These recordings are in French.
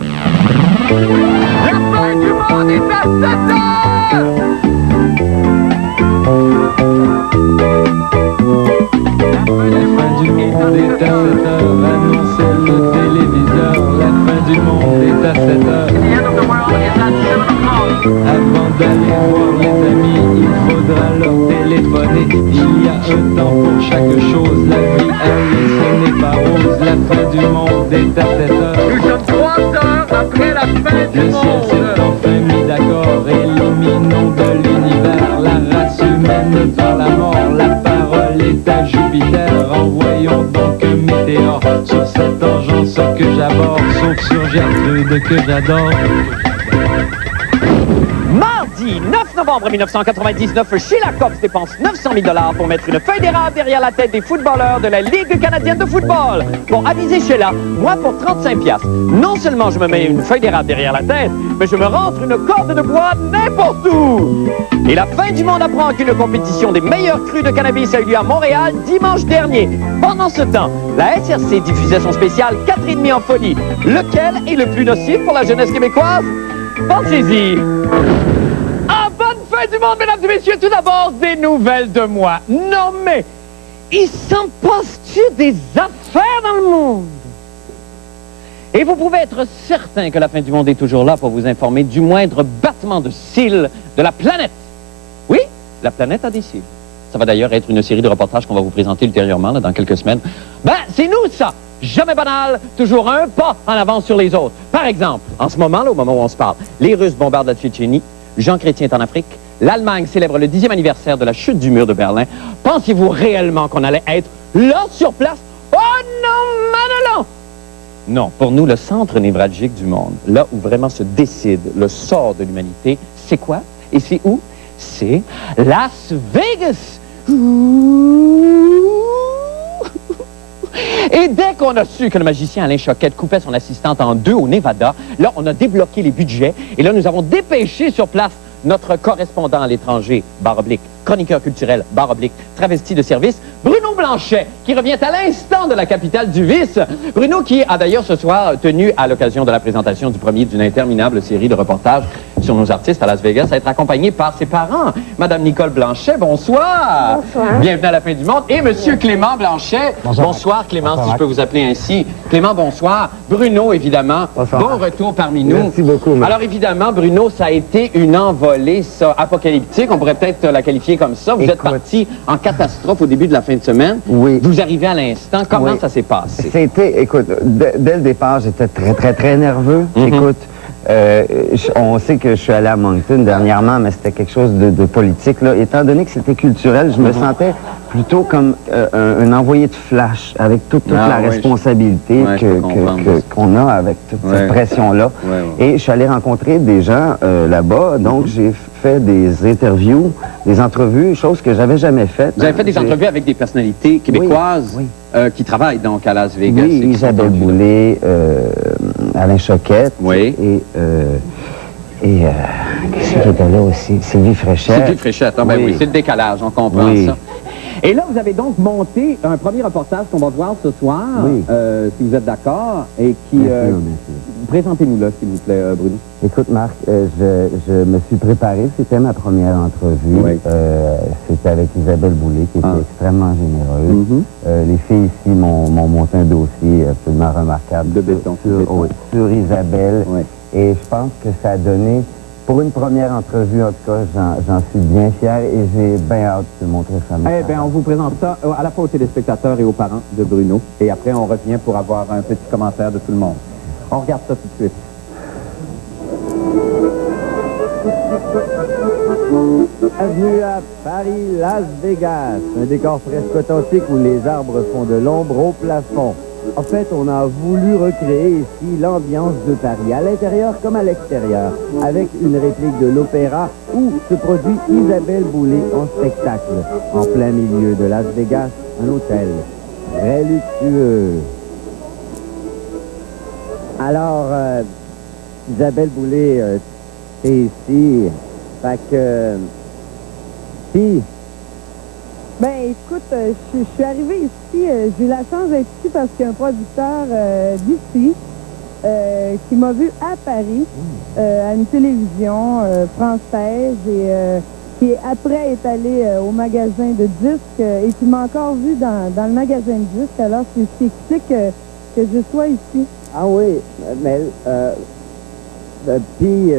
La fin du monde est à 7 heures! La fin du monde est à 7 heures, annonçait le téléviseur. La fin du monde est à 7 heures. Avant d'aller voir les amis, il faudra leur téléphoner. Il y a un temps pour chaque chose, la vie, allez, ce n'est pas rose. La fin du monde est à 7 heures. Nous sommes 3 heures après la fin du Le ciel monde. s'est enfin mis d'accord, éliminons de l'univers la race humaine par la mort. La parole est à Jupiter, envoyons donc un météore sur cette engeance que j'aborde, sauf sur Gertrude que j'adore. Mardi 9 novembre 1999, Sheila Cox dépense 900 000 $ pour mettre une feuille d'érable derrière la tête des footballeurs de la Ligue canadienne de football. Pour aviser Sheila, moi pour 35 $, non seulement je me mets une feuille d'érable derrière la tête, mais je me rentre une corde de bois n'importe où. Et la fin du monde apprend qu'une compétition des meilleurs crus de cannabis a eu lieu à Montréal dimanche dernier. Pendant ce temps, la SRC diffusait son spécial 4,5 en folie. Lequel est le plus nocif pour la jeunesse québécoise? Pensez-y. Ah, bonne fin du monde, mesdames et messieurs. Tout d'abord, des nouvelles de moi. Non, mais il s'en passe-tu des affaires dans le monde? Et vous pouvez être certain que la fin du monde est toujours là pour vous informer du moindre battement de cils de la planète. Oui, la planète a des cils. Ça va d'ailleurs être une série de reportages qu'on va vous présenter ultérieurement, là, dans quelques semaines. Ben, c'est nous, ça! Jamais banal, toujours un pas en avance sur les autres. Par exemple, en ce moment, là, au moment où on se parle, les Russes bombardent la Tchétchénie, Jean Chrétien est en Afrique, l'Allemagne célèbre le 10e anniversaire de la chute du mur de Berlin. Pensiez-vous réellement qu'on allait être là, sur place? Oh non, Manelon! Non, pour nous, le centre névralgique du monde, là où vraiment se décide le sort de l'humanité, c'est quoi? Et c'est où? C'est Las Vegas! Et dès qu'on a su que le magicien Alain Choquette coupait son assistante en deux au Nevada, là, on a débloqué les budgets et là, nous avons dépêché sur place notre correspondant à l'étranger, /, chroniqueur culturel, /, travesti de service, Bruno Blanchet, qui revient à l'instant de la capitale du vice. Bruno qui a d'ailleurs ce soir tenu, à l'occasion de la présentation du premier d'une interminable série de reportages sur nos artistes à Las Vegas, à être accompagné par ses parents. Madame Nicole Blanchet, bonsoir. Bonsoir. Bienvenue à la fin du monde. Et Monsieur Clément Blanchet. Bonsoir Clément, si je peux vous appeler ainsi. Clément, bonsoir. Bruno, évidemment. Bonsoir. Bon retour parmi nous. Merci beaucoup. Alors évidemment, Bruno, ça a été une envolée, ça, apocalyptique. On pourrait peut-être la qualifier comme ça. Vous êtes parti en catastrophe au début de la fin de semaine. Oui. Vous arrivez à l'instant. Comment Oui. ça s'est passé? C'était, écoute, dès le départ, j'étais très nerveux. Écoute, on sait que je suis allé à Moncton dernièrement, mais c'était quelque chose de politique, là. Étant donné que c'était culturel, je me sentais plutôt comme un envoyé de flash, avec toute la responsabilité qu'on a avec toute cette pression-là. Et je suis allé rencontrer des gens là-bas, donc j'ai fait des interviews, des entrevues, choses que j'avais jamais faites. Vous avez fait des entrevues avec des personnalités québécoises qui travaillent donc à Las Vegas. Oui, Isabelle Boulay, Alain Choquette et qui c'est qui était là aussi? Sylvie Fréchette. Sylvie Fréchette, ah, ben oui, c'est le décalage, on comprend ça. Et là, vous avez donc monté un premier reportage qu'on va voir ce soir, si vous êtes d'accord, et qui... Présentez-nous là, s'il vous plaît, Bruno. Écoute, Marc, je me suis préparé. C'était ma première entrevue. C'était avec Isabelle Boulay, qui était extrêmement généreuse. Les filles ici m'ont monté un dossier absolument remarquable. De béton. Sur Isabelle. Et je pense que ça a donné... Pour une première entrevue, en tout cas, j'en suis bien fier et j'ai bien hâte de montrer ça. Eh bien, on vous présente ça à la fois aux téléspectateurs et aux parents de Bruno. Et après, on revient pour avoir un petit commentaire de tout le monde. On regarde ça tout de suite. Bienvenue à Paris, Las Vegas, un décor presque authentique où les arbres font de l'ombre au plafond. En fait, on a voulu recréer ici l'ambiance de Paris, à l'intérieur comme à l'extérieur, avec une réplique de l'opéra où se produit Isabelle Boulay en spectacle. En plein milieu de Las Vegas, un hôtel très luxueux. Alors, Isabelle Boulay, c'est ici. Fait que... Si... Ben, écoute, je suis arrivée ici, j'ai eu la chance d'être ici parce qu'il y a un producteur d'ici qui m'a vu à Paris, à une télévision française, et qui après est allé au magasin de disques et qui m'a encore vu dans le magasin de disques. Alors, c'est ce qui explique que je sois ici. Ah oui, mais puis...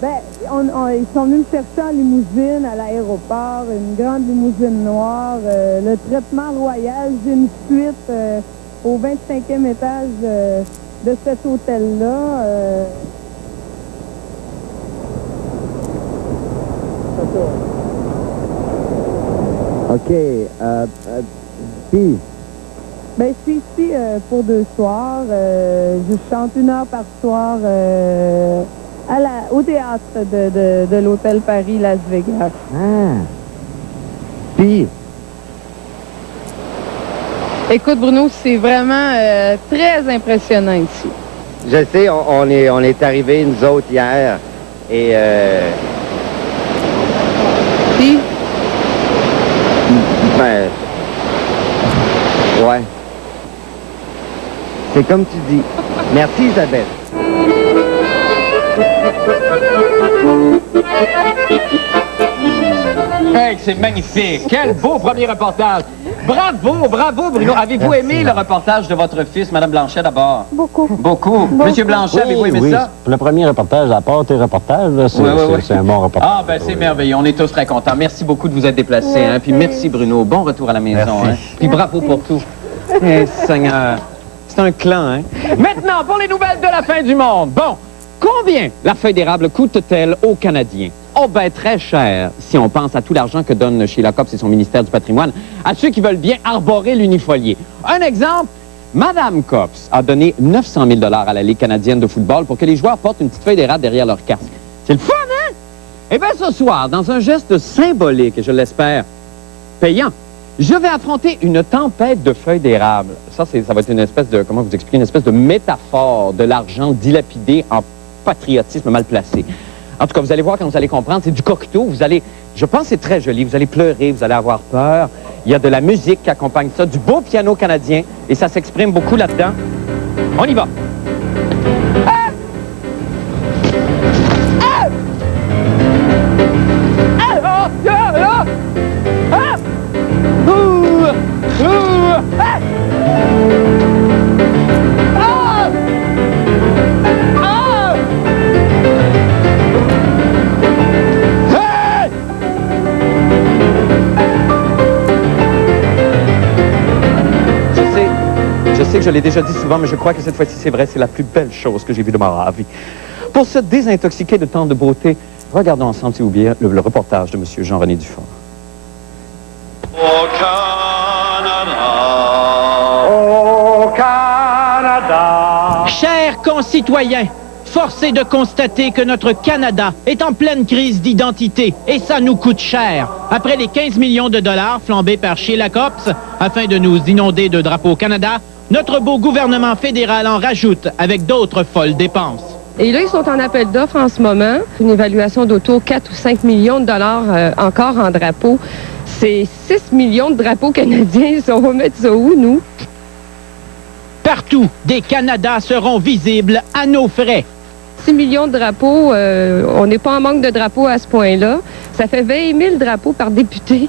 ils sont venus me chercher en limousine à l'aéroport, une grande limousine noire, le traitement royal. J'ai une suite au 25e étage de cet hôtel-là. OK. Puis... Ben, je suis ici pour 2 soirs. Je chante 1 heure par soir au théâtre de l'Hôtel Paris Las Vegas. Ah. Puis... Écoute, Bruno, c'est vraiment très impressionnant ici. Je sais, on est arrivés, nous autres, hier, et... Puis? Ben... Ouais. C'est comme tu dis. Merci, Isabelle. Hey, c'est magnifique! Quel beau premier reportage! Bravo, bravo, Bruno! Avez-vous aimé le reportage de votre fils, Mme Blanchet, d'abord? Beaucoup. Beaucoup. Monsieur Blanchet, avez-vous aimé ça? Pour le premier reportage, à part tes reportages, c'est un bon reportage. Ah, ben c'est merveilleux. On est tous très contents. Merci beaucoup de vous être déplacés. Hein? Puis merci, Bruno. Bon retour à la maison. Hein? Puis bravo pour tout. Eh, Seigneur. C'est un clan, hein? Maintenant, pour les nouvelles de la fin du monde. Bon, combien la feuille d'érable coûte-t-elle aux Canadiens? Oh, ben, très cher, si on pense à tout l'argent que donne Sheila Copps et son ministère du patrimoine à ceux qui veulent bien arborer l'unifolié. Un exemple, Mme Copps a donné 900 000 $ à la Ligue canadienne de football pour que les joueurs portent une petite feuille d'érable derrière leur casque. C'est le fun, hein? Eh bien, ce soir, dans un geste symbolique, et je l'espère, payant, je vais affronter une tempête de feuilles d'érable. Ça va être une espèce de, comment vous expliquer, une espèce de métaphore de l'argent dilapidé en patriotisme mal placé. En tout cas, vous allez voir quand vous allez comprendre, c'est du cocteau. Vous allez, je pense que c'est très joli, vous allez pleurer, vous allez avoir peur. Il y a de la musique qui accompagne ça, du beau piano canadien, et ça s'exprime beaucoup là-dedans. On y va. Ah! Ah! Ah! Ah! Ah! Ah! Ouh! Ouh! Ah! Ah! Ah! Hey! Je sais que je l'ai déjà dit souvent, mais je crois que cette fois-ci, c'est vrai, c'est la plus belle chose que j'ai vue de ma vie. Pour se désintoxiquer de tant de beauté, regardons ensemble, si vous oubliez, le reportage de M. Jean-René Dufort. Au Canada, au Canada. Chers concitoyens, force est de constater que notre Canada est en pleine crise d'identité et ça nous coûte cher. Après les 15 millions de dollars flambés par Sheila Copps afin de nous inonder de drapeaux Canada, notre beau gouvernement fédéral en rajoute avec d'autres folles dépenses. Et là, ils sont en appel d'offres en ce moment. Une évaluation d'auto 4 ou 5 millions de dollars encore en drapeaux. C'est 6 millions de drapeaux canadiens. On va mettre ça où, nous? Partout, des Canadas seront visibles à nos frais. 6 millions de drapeaux, on n'est pas en manque de drapeaux à ce point-là. Ça fait 20 000 drapeaux par député.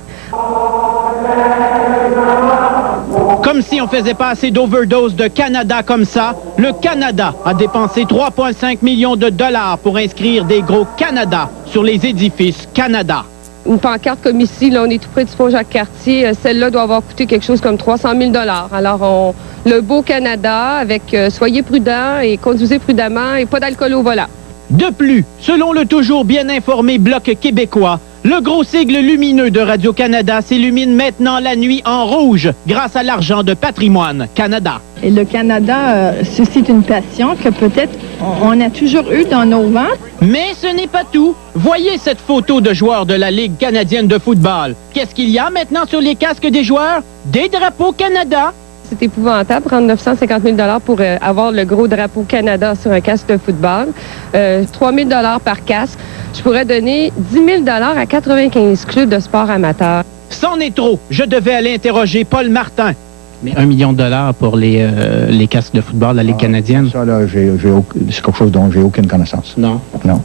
Comme si on faisait pas assez d'overdose de Canada comme ça, le Canada a dépensé 3,5 millions de dollars pour inscrire des gros Canada sur les édifices Canada. Une pancarte comme ici, là, on est tout près du pont Jacques-Cartier. Celle-là doit avoir coûté quelque chose comme 300 000 $. Alors, le beau Canada avec soyez prudents et conduisez prudemment et pas d'alcool au volant. De plus, selon le toujours bien informé Bloc québécois, le gros sigle lumineux de Radio-Canada s'illumine maintenant la nuit en rouge grâce à l'argent de Patrimoine Canada. Et le Canada suscite une passion que peut-être on a toujours eu dans nos ventres. Mais ce n'est pas tout. Voyez cette photo de joueurs de la Ligue canadienne de football. Qu'est-ce qu'il y a maintenant sur les casques des joueurs? Des drapeaux Canada. C'est épouvantable, prendre 950 000 $ pour avoir le gros drapeau Canada sur un casque de football. 3 000 $ par casque. Je pourrais donner 10 000 $ à 95 clubs de sport amateur. C'en est trop. Je devais aller interroger Paul Martin. Mais 1 million de dollars pour les casques de football de la Ligue canadienne? Ça, là, c'est quelque chose dont j'ai aucune connaissance. Non. Non.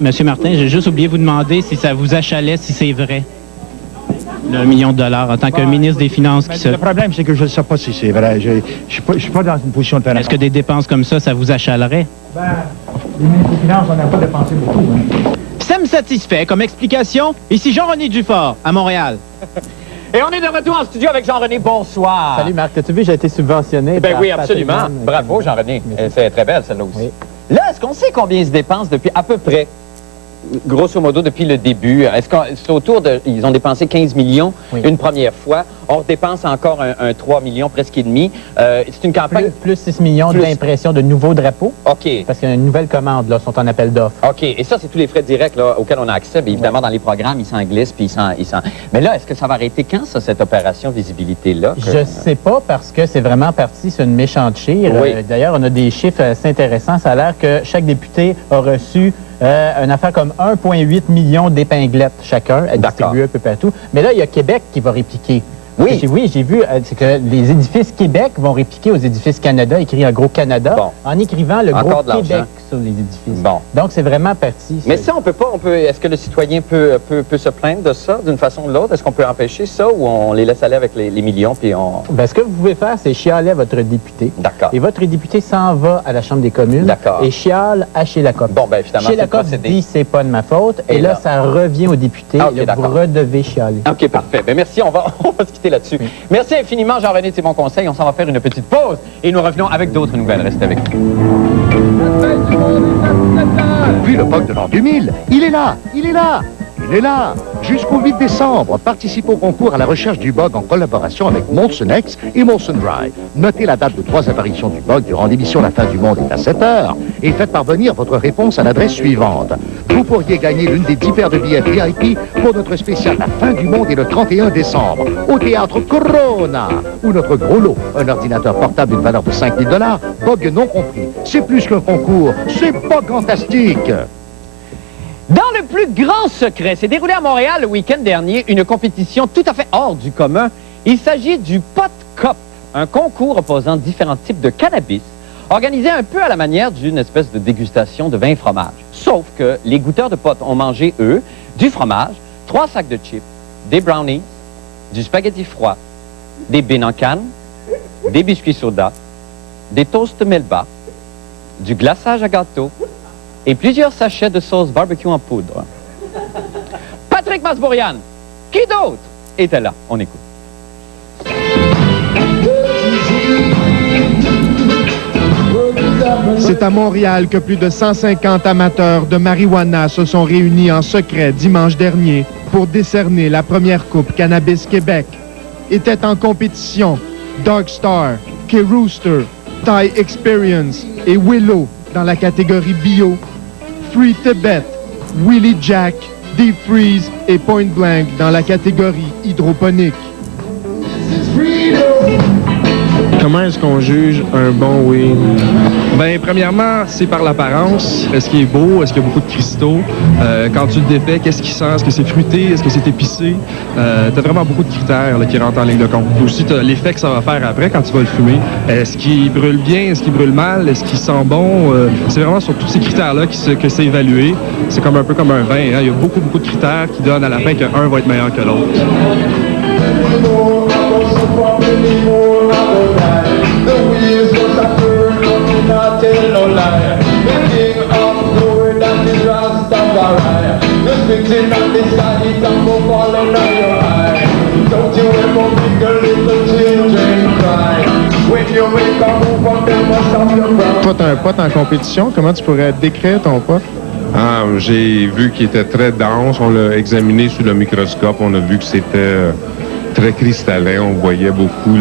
Monsieur Martin, j'ai juste oublié de vous demander si ça vous achalait, si c'est vrai. Le 1 million de dollars en tant que ministre des Finances. Le problème, c'est que je ne sais pas si c'est vrai. Je ne suis pas dans une position de faire. Est-ce que des dépenses comme ça vous achalerait? Les ministres des Finances, on n'a pas dépensé beaucoup. Hein. Ça me satisfait comme explication. Ici Jean-René Dufort, à Montréal. Et on est de retour en studio avec Jean-René. Bonsoir. Salut Marc, as-tu vu, j'ai été subventionné. Ben oui, absolument. Bravo, Jean-René. C'est très belle, celle-là aussi. Oui. Là, est-ce qu'on sait combien ils se dépensent depuis à peu près, grosso modo, depuis le début? Est-ce que c'est autour de... Ils ont dépensé 15 millions une première fois. On dépense encore un 3 millions, presque et demi. C'est une campagne... Plus 6 millions d'impression de nouveaux drapeaux. OK. Parce qu'il y a une nouvelle commande, là, sont en appel d'offres. OK. Et ça, c'est tous les frais directs là, auxquels on a accès. Bien, évidemment, dans les programmes, ils s'en glissent, puis ils s'en... Mais là, est-ce que ça va arrêter quand, ça, cette opération visibilité-là? Je sais pas, parce que c'est vraiment parti sur une méchante chire. Oui. D'ailleurs, on a des chiffres assez intéressants. Ça a l'air que chaque député a reçu une affaire comme 1,8 million d'épinglettes chacun, distribuées un peu partout. Mais là, il y a Québec qui va répliquer. Oui. Oui, j'ai vu c'est que les édifices Québec vont répliquer aux édifices Canada, écrit en gros Canada, en écrivant le gros Québec sur les édifices. Bon. Donc, c'est vraiment parti. Mais ça, on peut pas, est-ce que le citoyen peut se plaindre de ça d'une façon ou de l'autre? Est-ce qu'on peut empêcher ça ou on les laisse aller avec les millions puis on... Ben, ce que vous pouvez faire, c'est chialer à votre député. D'accord. Et votre député s'en va à la Chambre des communes. D'accord. Et chiale à Sheila Copps. Bon, ben évidemment, Sheila Copps dit c'est pas de ma faute. Et là, ça revient au député. Ah, okay, et là, vous redevez chialer. OK, parfait. Ben merci, on va se quitter là-dessus. Merci infiniment, Jean-René, c'est mon conseil. On s'en va faire une petite pause et nous revenons avec d'autres nouvelles. Restez avec nous. Puis le bug de l'an 2000, il est là, il est là, il est là. Jusqu'au 8 décembre, participe au concours à la recherche du bug en collaboration avec Molson X et Molson Dry. Notez la date de 3 apparitions du bug durant l'émission La fin du monde est à 7 heures et faites parvenir votre réponse à l'adresse suivante. Vous pourriez gagner l'une des 10 paires de billets VIP pour notre spécial La fin du monde est le 31 décembre au théâtre Corona, où notre gros lot, un ordinateur portable d'une valeur de 5 000 $, bug non compris. C'est plus qu'un concours, c'est bug fantastique. Dans le plus grand secret, s'est déroulé à Montréal le week-end dernier une compétition tout à fait hors du commun. Il s'agit du Pot Cup, un concours opposant différents types de cannabis, organisé un peu à la manière d'une espèce de dégustation de vin et fromage. Sauf que les goûteurs de pot ont mangé, eux, du fromage, 3 sacs de chips, des brownies, du spaghetti froid, des beans en canne, des biscuits soda, des toasts Melba, du glaçage à gâteau, et plusieurs sachets de sauce barbecue en poudre. Patrick Masbourian, qui d'autre était là? On écoute. C'est à Montréal que plus de 150 amateurs de marijuana se sont réunis en secret dimanche dernier pour décerner la première Coupe Cannabis Québec. Étaient en compétition Dog Star, K-Rooster, Thai Experience et Willow dans la catégorie bio, Free Tibet, Willie Jack, Deep Freeze et Point Blank dans la catégorie hydroponique. Comment est-ce qu'on juge un bon weed? Bien, premièrement, c'est par l'apparence. Est-ce qu'il est beau? Est-ce qu'il y a beaucoup de cristaux? Quand tu le défais, qu'est-ce qu'il sent? Est-ce que c'est fruité? Est-ce que c'est épicé? T'as vraiment beaucoup de critères là, qui rentrent en ligne de compte. Aussi, t'as l'effet que ça va faire après quand tu vas le fumer. Est-ce qu'il brûle bien? Est-ce qu'il brûle mal? Est-ce qu'il sent bon? C'est vraiment sur tous ces critères-là que c'est évalué. C'est comme un peu comme un vin. Hein? Il y a beaucoup de critères qui donnent à la fin qu'un va être meilleur que l'autre. Toi, t'as un pot en compétition. Comment tu pourrais décrire ton pot? Ah, j'ai vu qu'il était très dense. On l'a examiné sous le microscope. On a vu que c'était très cristallin. On voyait beaucoup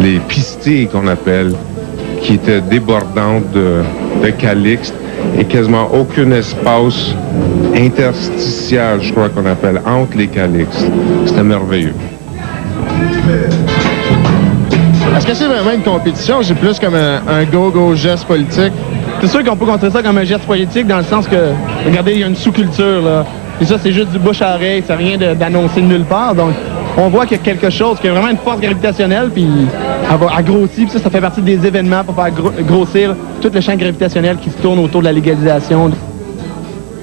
les pistils qu'on appelle, qui étaient débordantes de calyx et quasiment aucun espace interstitial, je crois qu'on appelle, entre les calyx. C'était merveilleux. Est-ce que c'est vraiment une compétition ou c'est plus comme un go-go geste politique? C'est sûr qu'on peut contrer ça comme un geste politique dans le sens que, regardez, il y a une sous-culture, là. Puis ça, c'est juste du bouche à oreille, c'est rien d'annoncé de nulle part. Donc, on voit qu'il y a quelque chose, qu'il y a vraiment une force gravitationnelle, puis elle grossit. Puis ça fait partie des événements pour faire grossir tout le champ gravitationnel qui se tourne autour de la légalisation.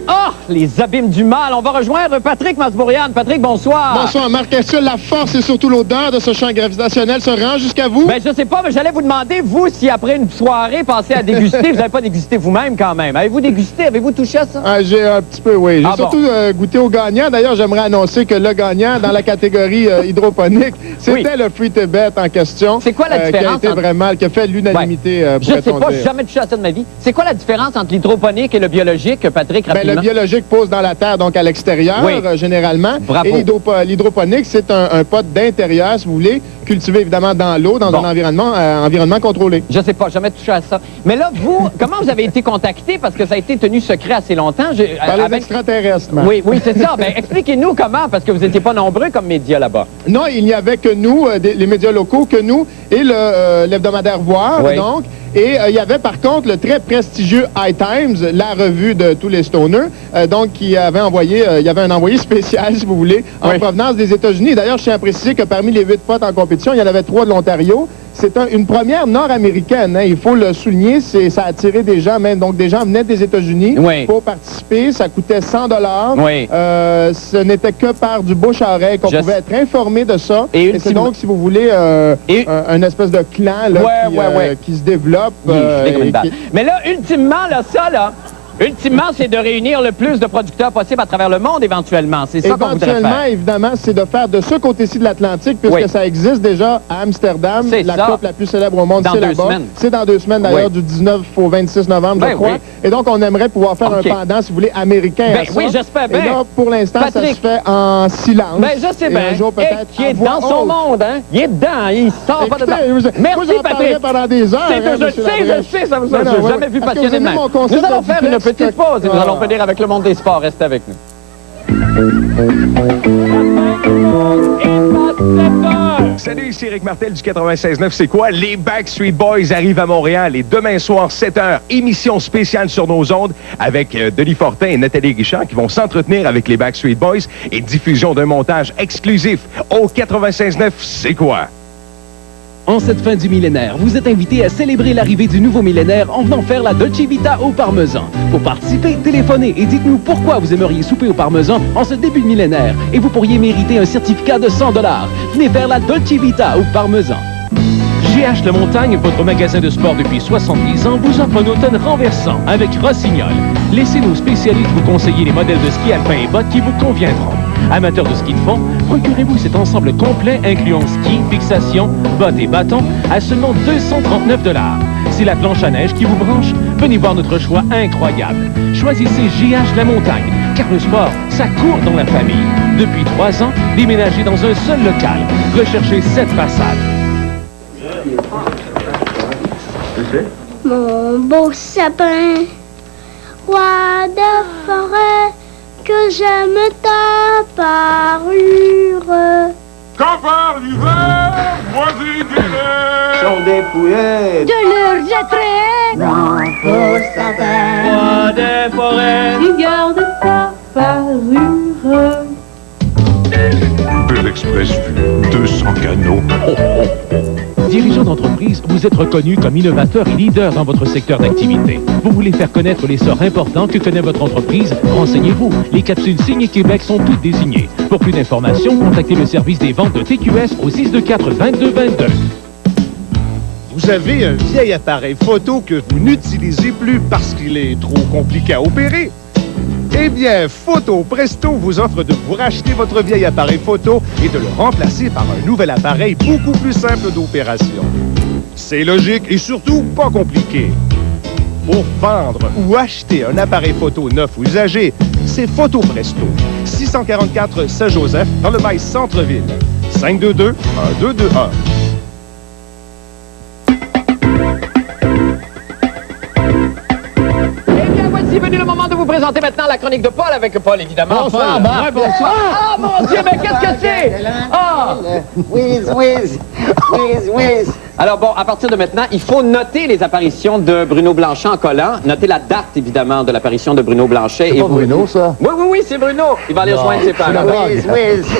Oh, les abîmes du mal. On va rejoindre Patrick Masbourian. Patrick, bonsoir. Bonsoir, Marc. Est-ce que la force et surtout l'odeur de ce champ gravitationnel se rend jusqu'à vous? Ben, je sais pas, mais j'allais vous demander, vous, si après une soirée passée à déguster, vous n'avez pas dégusté vous-même quand même. Avez-vous dégusté? Avez-vous touché à ça? Ah, j'ai un petit peu, oui. J'ai surtout goûté au gagnant. D'ailleurs, j'aimerais annoncer que le gagnant dans la catégorie hydroponique, c'était le Fruit Tibet en question. C'est quoi la différence? Qui a fait l'unanimité, je sais pas, j'ai jamais touché à ça de ma vie. C'est quoi la différence entre l'hydroponique et le biologique, Patrick, rapidement? Le biologique pose dans la terre, donc à l'extérieur, généralement. Bravo. Et l'hydroponique, c'est un pot d'intérieur, si vous voulez, cultivé évidemment dans l'eau, dans un environnement contrôlé. Je sais pas, jamais touché à ça. Mais là, vous, comment vous avez été contacté? Parce que ça a été tenu secret assez longtemps. Par les extraterrestres, Marc. Oui, c'est ça. Ben, expliquez-nous comment, parce que vous n'étiez pas nombreux comme médias là-bas. Non, il n'y avait que nous, les médias locaux, que nous, et l'hebdomadaire Voir, donc. Et il y avait par contre le très prestigieux High Times, la revue de tous les stoners, donc qui avait envoyé, il y avait un envoyé spécial, si vous voulez, en provenance des États-Unis. D'ailleurs, je tiens à préciser que parmi les 8 potes en compétition, il y en avait 3 de l'Ontario. C'est une première nord-américaine, hein, il faut le souligner, ça a attiré des gens, même, donc des gens venaient des États-Unis pour participer, ça coûtait 100 $. Ce n'était que par du bouche à oreille qu'on pouvait être informé de ça. Et c'est donc, si vous voulez, un espèce de clan là, qui se développe. Mais là, ultimement, ultimement, c'est de réunir le plus de producteurs possible à travers le monde, éventuellement. C'est ça qu'on voudrait faire. Éventuellement, évidemment, c'est de faire de ce côté-ci de l'Atlantique, puisque ça existe déjà à Amsterdam. La coupe la plus célèbre au monde, c'est là-bas. C'est dans 2 semaines, d'ailleurs, du 19 au 26 novembre, je crois. Et donc, on aimerait pouvoir faire un pendant, si vous voulez, américain à ça. Oui, j'espère bien. Et là, pour l'instant, ça se fait en silence. Ben, je sais bien. Qui est dans son monde, hein? Il est dedans, il sort pas de dedans. Merci, Patrick. Pendant des heures. Je sais, ça vous a jamais vu passionné de même. Nous allons faire une petite pause et nous allons finir avec le monde des sports. Restez avec nous. Salut, ici Éric Martel du 96.9. C'est quoi? Les Backstreet Boys arrivent à Montréal et demain soir, 7h, émission spéciale sur nos ondes avec Denis Fortin et Nathalie Guichard qui vont s'entretenir avec les Backstreet Boys et diffusion d'un montage exclusif au 96.9. C'est quoi? En cette fin du millénaire, vous êtes invité à célébrer l'arrivée du nouveau millénaire en venant faire la Dolce Vita au parmesan. Pour participer, téléphonez et dites-nous pourquoi vous aimeriez souper au parmesan en ce début de millénaire et vous pourriez mériter un certificat de 100 $. Venez faire la Dolce Vita au parmesan. GH Le Montagne, votre magasin de sport depuis 70 ans, vous offre un automne renversant avec Rossignol. Laissez nos spécialistes vous conseiller les modèles de ski alpin et bottes qui vous conviendront. Amateurs de ski de fond, procurez-vous cet ensemble complet incluant ski, fixation, bottes et bâtons à seulement 239 $. C'est la planche à neige qui vous branche? Venez voir notre choix incroyable. Choisissez GH La Montagne, car le sport, ça court dans la famille. Depuis 3 ans, déménagez dans un seul local. Recherchez cette façade. Mon beau sapin, roi de forêt, que j'aime ta parure. Quand part l'hiver, moisi des lait, Sont dépouillés de leurs attraits. Mon beau sapin, roi des forêts, tu gardes ta parure. Bel Express Vue, 200 canaux. Oh, oh, oh. Dirigeant d'entreprise, vous êtes reconnu comme innovateur et leader dans votre secteur d'activité. Vous voulez faire connaître l'essor important que connaît votre entreprise? Renseignez-vous. Les capsules signées Québec sont toutes désignées. Pour plus d'informations, contactez le service des ventes de TQS au 624-2222. Vous avez un vieil appareil photo que vous n'utilisez plus parce qu'il est trop compliqué à opérer? Eh bien, Photo Presto vous offre de vous racheter votre vieil appareil photo et de le remplacer par un nouvel appareil beaucoup plus simple d'opération. C'est logique et surtout pas compliqué. Pour vendre ou acheter un appareil photo neuf ou usagé, c'est Photo Presto. 644 Saint-Joseph dans le Maïs Centre-Ville. 522-1221. C'est venu le moment de vous présenter maintenant la chronique de Paul avec Paul, évidemment. Bonsoir, Paul. Marc. Bonsoir. Ah, mon Dieu, mais qu'est-ce que c'est? Ah! Whiz. Alors bon, à partir de maintenant, il faut noter les apparitions de Bruno Blanchet en collant. Noter la date, évidemment, de l'apparition de Bruno Blanchet. C'est pas Bruno, ça? Oui, c'est Bruno. Il va aller rejoindre ses parents.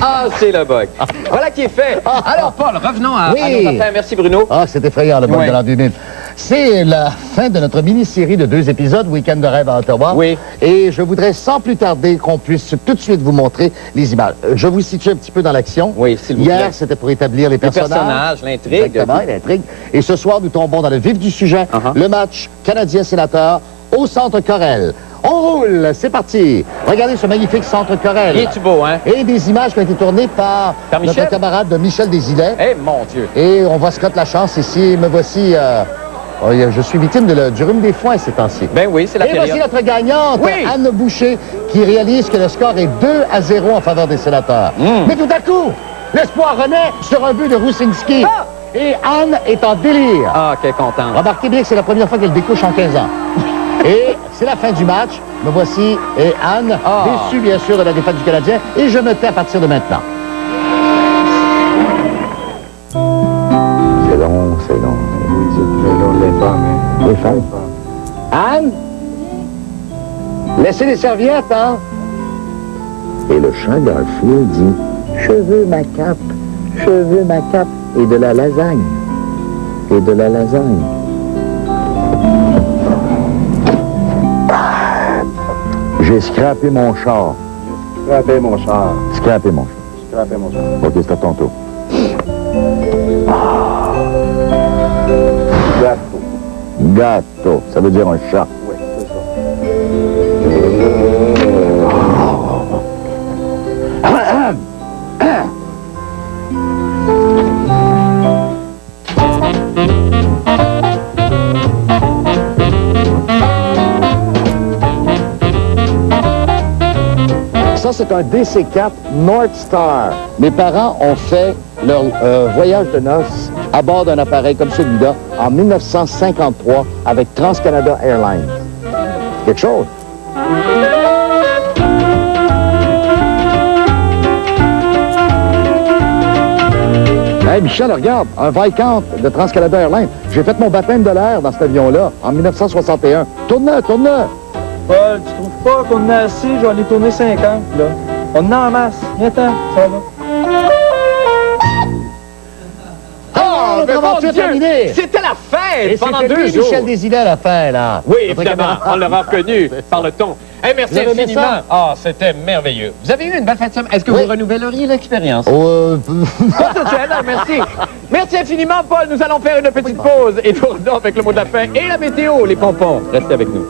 Ah, c'est le bug. Voilà qui est fait. Alors, Paul, revenons à nos affaires. Merci, Bruno. Ah, c'est effrayant, le bug de l'an 2000. C'est la fin de notre mini-série de 2 épisodes, Week-end de rêve à Ottawa. Oui. Et je voudrais, sans plus tarder, qu'on puisse tout de suite vous montrer les images. Je vous situe un petit peu dans l'action. Oui, s'il vous plaît. Hier, c'était pour établir les personnages. L'intrigue. Exactement, l'intrigue. Et ce soir, nous tombons dans le vif du sujet. Le match Canadien-Sénateur au Centre Corel. On roule, c'est parti. Regardez ce magnifique Centre Corel. Il est-tu beau, hein? Et des images qui ont été tournées par notre camarade de Michel Desilets. Eh, mon Dieu. Et on voit Scott Lachance ici. Me voici... je suis victime du rhume des foins ces temps-ci. Ben oui, c'est la période. Et voici notre gagnante, Anne Boucher, qui réalise que le score est 2-0 en faveur des Sénateurs. Mais tout à coup, l'espoir renaît sur un but de Rusinski. Et Anne est en délire. Ah, quelle contente. Remarquez bien que c'est la première fois qu'elle découche en 15 ans. Et c'est la fin du match. Me voici et Anne, déçue bien sûr de la défaite du Canadien. Et je me tais à partir de maintenant. C'est long, c'est long. Les femmes. Anne? Laissez les serviettes, hein? Et le chat Garfield dit, je veux ma cape, et de la lasagne. Et de la lasagne. J'ai scrappé mon char. Scrappé mon char. OK, c'est à ton tour. Gâteau, ça veut dire un chat. Oui, c'est ça. Ça, c'est un DC-4 North Star. Mes parents ont fait leur voyage de noces à bord d'un appareil comme celui-là en 1953 avec TransCanada Airlines. Quelque chose. Hey Michel, regarde, un Viscount de TransCanada Airlines. J'ai fait mon baptême de l'air dans cet avion-là en 1961. Tourne-le. Paul, tu trouves pas qu'on en a assez? Je vais aller tourner 50, là. On en a en masse. Viens-t'en, ça va. C'était la fête pendant 2 jours. Michel Desilets à la fin, là. Oui, évidemment, on l'aura reconnu par le ton. Hey, merci infiniment. Ah, c'était merveilleux. Vous avez eu une belle fin de semaine. Est-ce que vous renouvelleriez l'expérience? Merci. Merci infiniment, Paul. Nous allons faire une petite pause et nous revenons avec le mot de la fin et la météo, les pompons. Restez avec nous.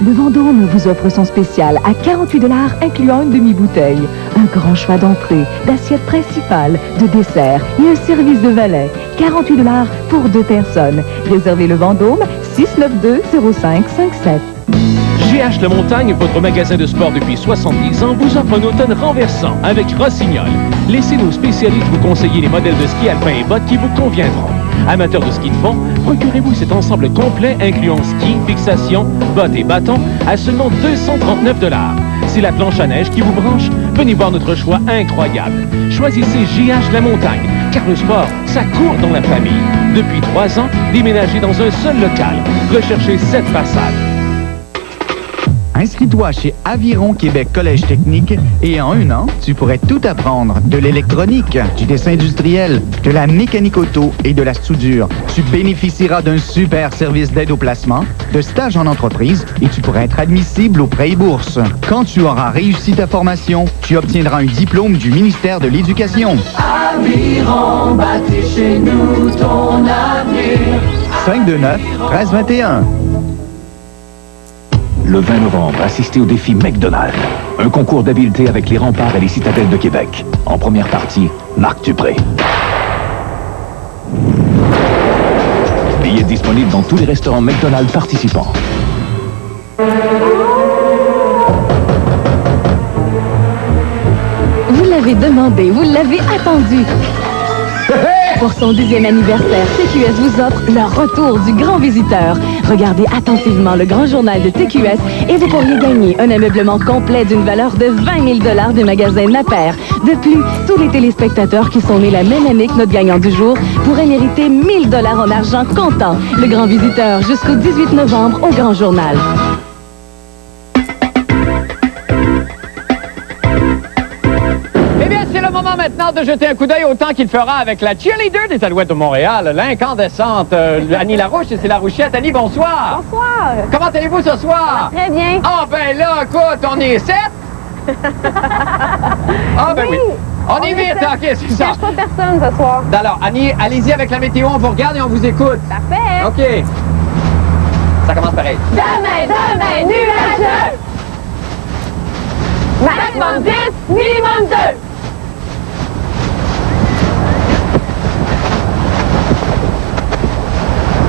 Le Vendôme vous offre son spécial à 48 $ incluant une demi-bouteille. Un grand choix d'entrée, d'assiettes principales, de desserts et un service de valet. 48 $ pour 2 personnes. Réservez le Vendôme 692-0557. GH Le Montagne, votre magasin de sport depuis 70 ans, vous offre un automne renversant avec Rossignol. Laissez nos spécialistes vous conseiller les modèles de ski alpin et bottes qui vous conviendront. Amateurs de ski de fond, procurez-vous cet ensemble complet incluant ski, fixation, bottes et bâtons à seulement 239 $. C'est la planche à neige qui vous branche? Venez voir notre choix incroyable. Choisissez GH La Montagne, car le sport, ça court dans la famille. Depuis 3 ans, déménagez dans un seul local. Recherchez cette façade. Inscris-toi chez Aviron Québec Collège Technique et en 1 an, tu pourrais tout apprendre. De l'électronique, du dessin industriel, de la mécanique auto et de la soudure. Tu bénéficieras d'un super service d'aide au placement, de stages en entreprise et tu pourrais être admissible aux prêts et bourses. Quand tu auras réussi ta formation, tu obtiendras un diplôme du ministère de l'Éducation. Aviron, bâti chez nous ton avenir. 529-1321. Le 20 novembre, assistez au défi McDonald's. Un concours d'habileté avec les remparts et les citadelles de Québec. En première partie, Marc Dupré. Billets disponibles dans tous les restaurants McDonald's participants. Vous l'avez demandé, vous l'avez attendu. Pour son 10e anniversaire, TQS vous offre le retour du grand visiteur. Regardez attentivement le grand journal de TQS et vous pourriez gagner un ameublement complet d'une valeur de 20 000 des magasins Napper. De plus, tous les téléspectateurs qui sont nés la même année que notre gagnant du jour pourraient mériter 1 000 en argent comptant. Le grand visiteur jusqu'au 18 novembre au Grand Journal. Eh bien, c'est le moment maintenant de jeter un coup d'œil au temps qu'il fera avec la cheerleader des Alouettes de Montréal, l'incandescente Annie Larouche et c'est la Rouchette. Annie, bonsoir. Bonsoir. Comment allez-vous ce soir? Très bien. Ah, ben là, écoute, on est 7. Ah, ben oui. On est vite, OK, c'est ça. Je ne pas personne ce soir. Alors, Annie, allez-y avec la météo, on vous regarde et on vous écoute. Parfait. OK. Ça commence pareil. Demain, nuageux. Maximum 10, minimum 2.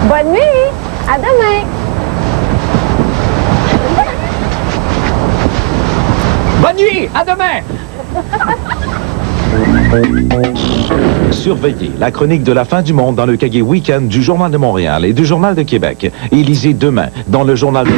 Bonne nuit. À demain. Bonne nuit, à demain. Surveillez la chronique de la fin du monde dans le cahier Week-end du Journal de Montréal et du Journal de Québec. Et lisez demain dans le Journal de